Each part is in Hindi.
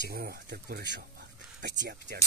Jingo, the Purusho, Pachia, Dan.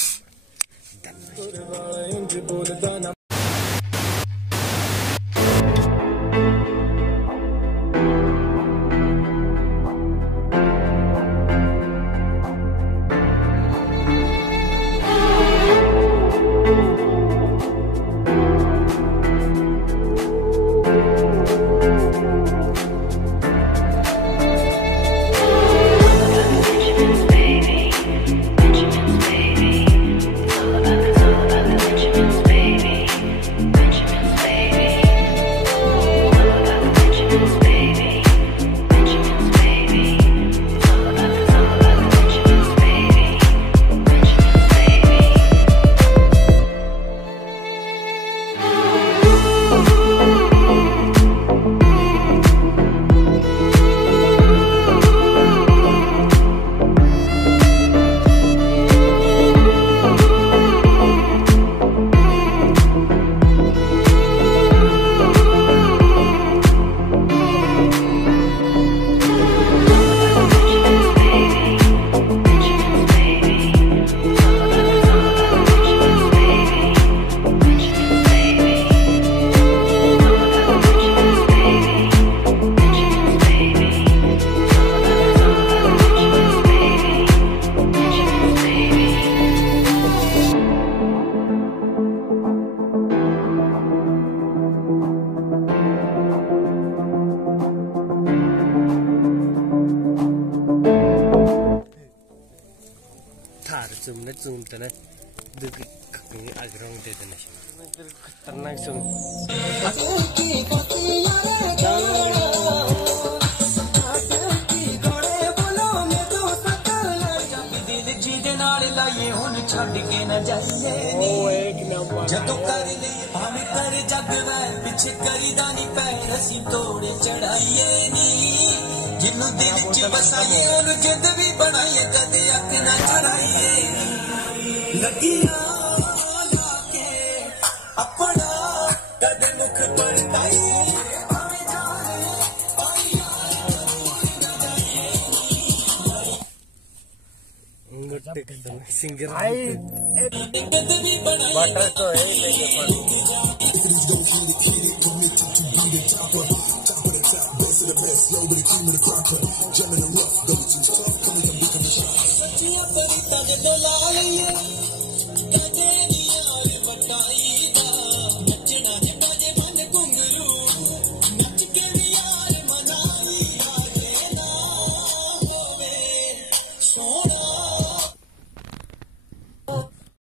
Zoom to it, the cooking as wrong definition. Turn soon. लगिया लाके अपना कदम पर ताई सिंगर वाटर तो है लेके Best of the best, yo, but the cream of the crop, jamming them rough,